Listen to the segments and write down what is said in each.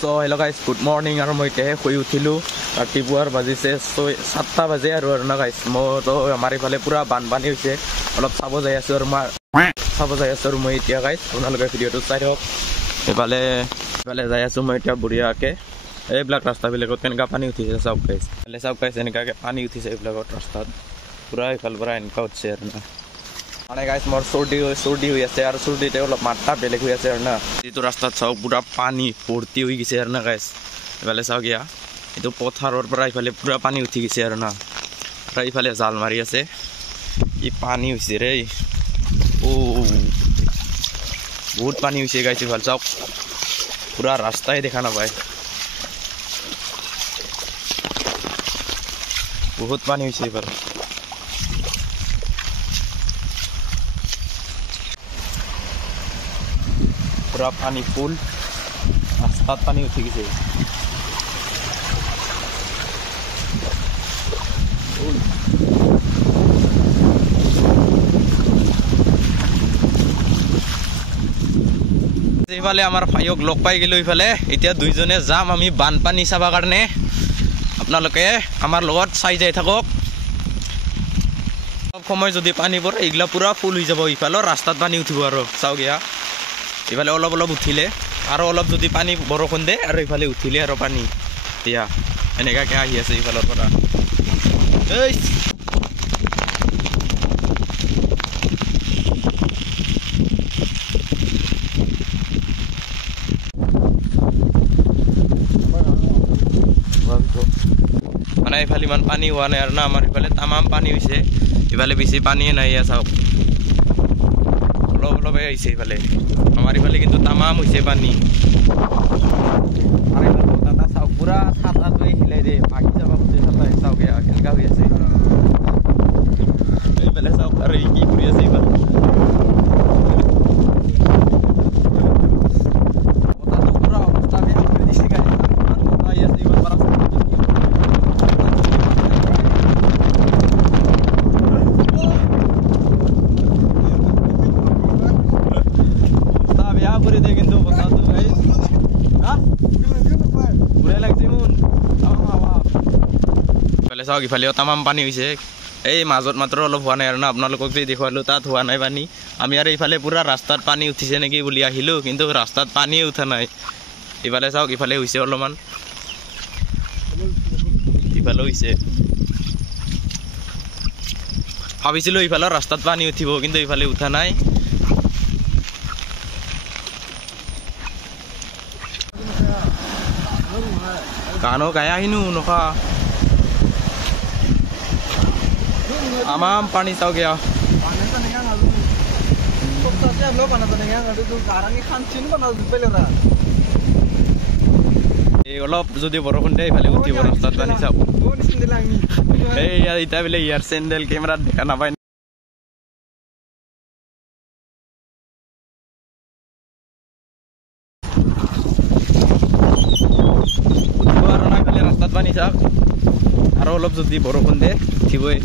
So hello guys, good morning আৰু মই এতিয়া শুই উঠিলো ৰাতিপুৱাৰ বাজিছে 7টা বাজে আৰু না গাইস মই তো আমাৰ ইফালে পুৰা বানপানী হৈছে অলপ চাব যাই আছো আৰু মই এতিয়া গাইস আপোনালোকে ভিডিওটো চাই থাকক ইফালে যাই আছো মই এতিয়া বুঢ়িয়াকে এই ব্লক ৰাস্তা বিলাকত কেনেকা পানী উঠিছে চাওক গাইস এনেকাকে পানী উঠিছে এই ব্লকত ৰাস্তাত পুৰা ইফাল পৰা এনেকা উঠিছে আৰু না মানে গাইস মোৰ সৰ্দি হৈ আছে আৰু সৰ্দিতে অলপ মাত্ৰা বেলেগ হৈ আছে আৰু না এইটো ৰাস্তাত চাওক পুৰা পানী ভৰ্তি হৈ গৈছে আৰু না গাইস ইফালে চাওক ইয়া এইটো পথাৰৰ পৰা ইফালে পুৰা পানী উঠি গৈছে আৰু না আৰু ইফালে জাল মাৰি আছে ই পানী হৈছে ৰে ও বহুত পানী হৈছে গাইস ইফালে চাওক পুৰা ৰাস্তাই দেখা নাপায় বহুত পানী হৈছে ইফালে পুরা পানি ফুল রাস্তাত পানি উঠি গেছে এইফালে আমার ভাইক লগ পাই গেলো ইফালে এতিয়া দুইজনে যাম আমি বানপানী চাবা কাৰণে আপোনালোকে আমাৰ লগত চাই যাই থাকক সব সময় যদি পানী পৰে এইগলা পুৰা ফুল হৈ যাব ইফালৰ ৰাস্তাত পানী উঠিব আৰু চাওক ইয়া ইফালে অলপ উঠিলে আৰু অলপ যদি পানী বৰষুণ দে আৰু ইফালে উঠিলে আৰু পানী এতিয়া এনেকাকে আহি আছে ইফালৰ পৰা মানে ইফালে ইমান পানী হোৱা নাই আৰু না আমাৰ ইফালে তামাম পানী হৈছে ইফালে বেছি পানীয়ে নাই চাওক অলপ আহিছে ইফালে আমাৰ ইফালে কিন্তু তামাম হৈছে পানী আৰু ইফালে দাদা চাওক পুৰা ছাতাটোৱে হিলাই দে ভাগি যাব খুঁজে ছাতাই চাওক কেনেকা হৈ আছে এইফালে চাওক আৰু কি কৰি আছে ইফালে বতাহটো পুৰা অৱস্থা বেয়া কৰি দিছে গাড়ী বতাহ আহি আছে ইমান পৰা কৰে দে কিন্তু বতাহটো গাইস পুৰা লাগছে মন ইফালে চাওক ইফালেও তামাম পানী হৈছে এই মাজত মাত্ৰ অলপ হোৱা নাই আৰু না আপোনালোকক যে দেখুৱালো তাত হোৱা নাই পানী আমি আৰু ইফালে পুৰা ৰাস্তাত পানী উঠিছে নেকি বুলি আহিলো কিন্তু ৰাস্তাত পানীয়ে উঠা নাই ইফালে চাওক ইফালে হৈছে অলপমান ইফালে হৈছে ভাবিছিলো ইফালৰ ৰাস্তাত পানী উঠিব কিন্তু ইফালে উঠা নাই Kano kaya hinu noka amam pani tau kya olop jodi borokhon de phale uthi borastat pani sab ei ita bile yar sandal camera dekha na pai পানী চাওক আৰু অলপ যদি বৰষুণ দে উঠিবই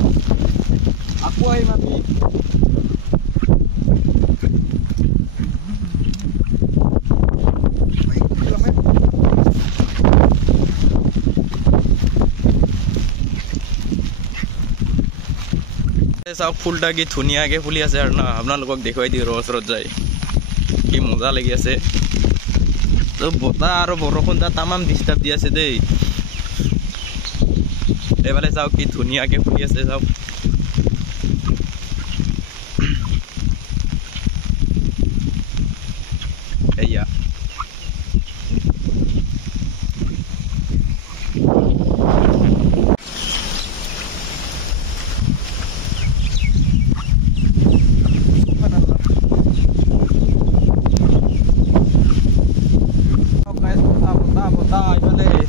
আকৌ আহিম আমি চাওক ফুলটা কি ধুনীয়াকে ফুলি আছে আৰু না আপোনালোকক দেখুৱাই দিওঁ ওচৰত যায় কি মজা লাগি আছে তো বতাহ আৰু বৰষুণ তামাম ডিষ্টাৰ্ব দি আছে দেই এইফালে চাওক কি ধুনীয়াকে ফুলি আছে চাওক এয়া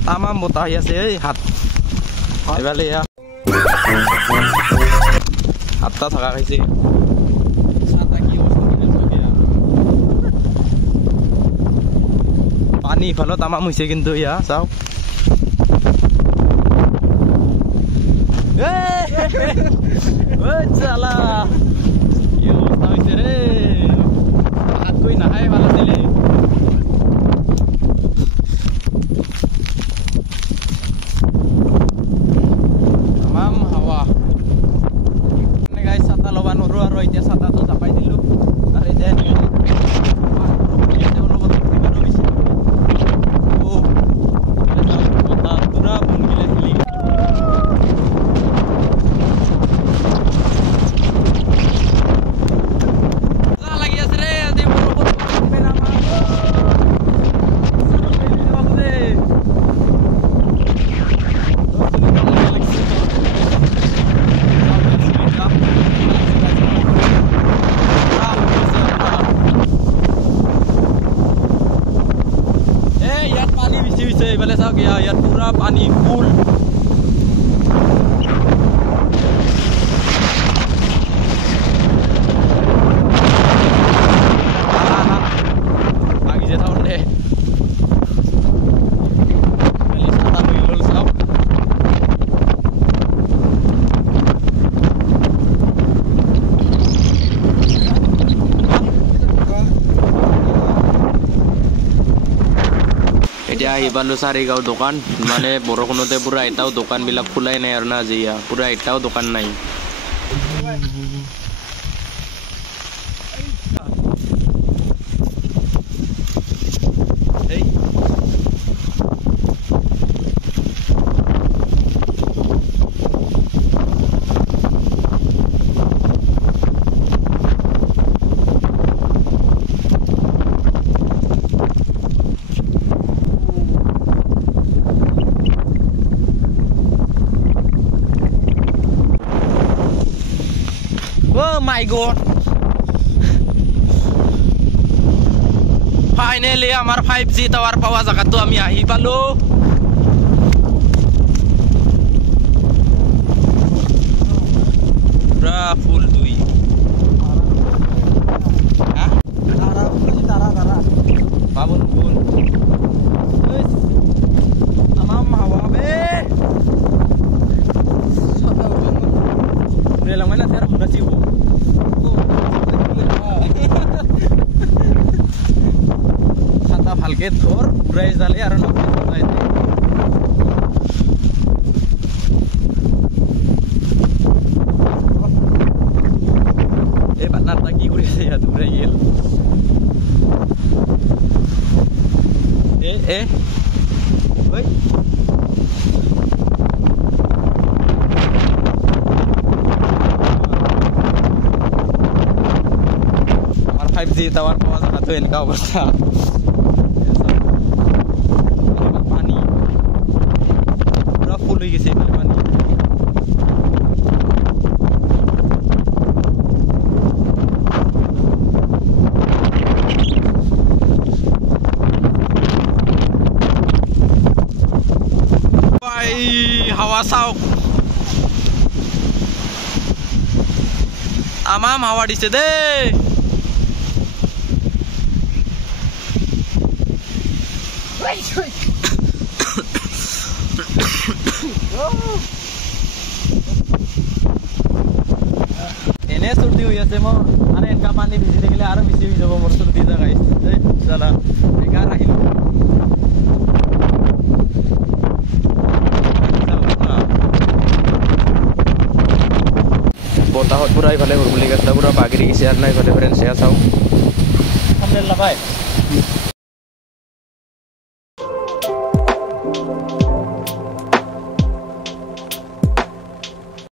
তামাম বতাহ আহি আছে এই হাত এইফালে হাতটা থকা খাইছে পানী ইফালে তামাম হৈছে কিন্তু ইয়া চাওক চালা কি অৱস্থা হৈছে ৰে হাত কৈ নাহাই ভাল আছিলে গৈছে এইফালে চাওক ইয়াত পুৰা পানী ফুল লাগিছে চাওক দে এতিয়া আহি পালোঁ চাৰিগাঁও দোকান মানে বৰষুণতে পুৰা এটাও দোকানবিলাক খোলাই নাই আৰু না আজি পুৰা এটাও দোকান নাই Oh my god! Finally, our 5G tower power jagatu ami ahi palo. Pura full dui. Ha? Tara. Babun full. Amam hawa be. Udah lang mana sekarang udah sibuk. Santa ভালকে ধর উড়াই জালে আর নকে উড়াই দে এই বান্নাটা কি করেছে ইয়াত উড়াই গেল এ ওই আমার 5G টাওয়ার পাওয়া যায় তো এলকা অবস্থা পানি পুরো ফুল হয়ে গেছে পানি ভাই হাওয়া চাওক আমাম হাওয়া দিছে দে এনে সর্দি হয়ে আছে মোর আরে এনকা পানি ভিজি দেখলে আরো বেশি হয়ে যাব মোর সর্দি জায়গায় চলা একা রাখিল বতাহত পুরা ইফালে হুরগুলি গাছটা পুরা বাগিরি গেছে আর না ইফালে ফ্রেন্ড সে চাও সামনে লাগাই